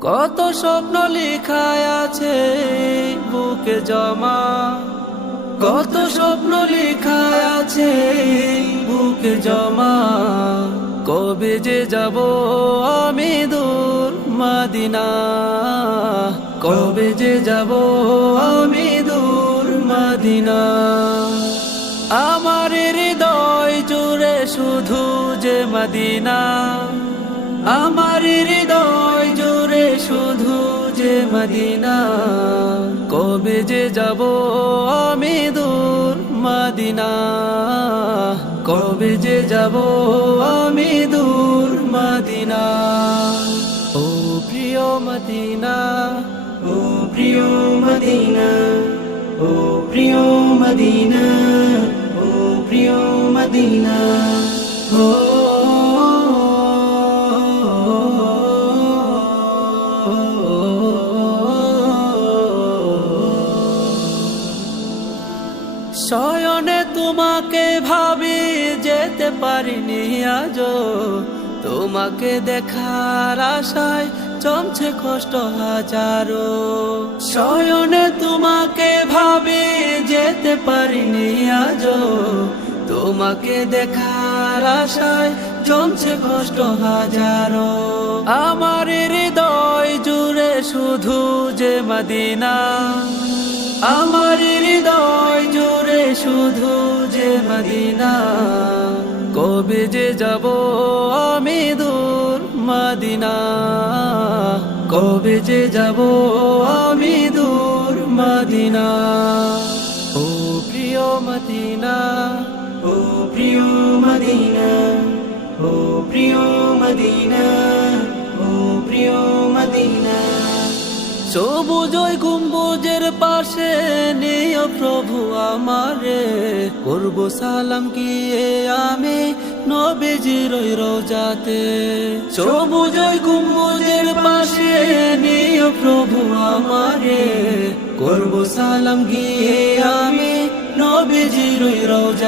কত স্বপ্ন লেখায় আছে বুকে জমা। কত স্বপ্ন লেখায় আছে বুকে জমা। কবে যে যাব আমি দূর মাদিনা। কবে যে যাব আমি দূর মাদিনা। আমার হৃদয় জুড়ে শুধু যে মাদিনা। আমার যে মদিনা, কবে যে যাব আমি দূর মদিনা। কবে যে যাব আমি দূর মদিনা। ও প্রিয় মদিনা, ও প্রিয় মদিনা, ও প্রিয় মদিনা, ও প্রিয় মদিনা। ও শয়নে তোমাকে ভাবি যেতে পারিনি আজ তোমাকে দেখার আশায় চমছে কষ্ট হাজারো। শয়নে তোমাকে ভাবি যেতে পারিনি আজ তোমাকে দেখার আশায় জমছে কষ্ট হাজারো। আমার হৃদয় জুড়ে শুধু যে মদিনা। আমার শুধু যে মদিনা, কবে যে যাব আমি দূর মদিনা। কবে যে যাব আমি দূর মদিনা। ও প্রিয় মদিনা, ও প্রিয় মদিনা, ও প্রিয় মদিনা, ও প্রিয় মদিনা। সবুজ ওই গম্বুজের পাশে নিও প্রভু আমারে। করব সালাম গিয়ে আমি নবীজির ওই রোজাতে। সবুজ ওই গম্বুজের পাশে নিও প্রভু আমারে। করব সালাম গিয়ে আমি নবীজির ওই রোজা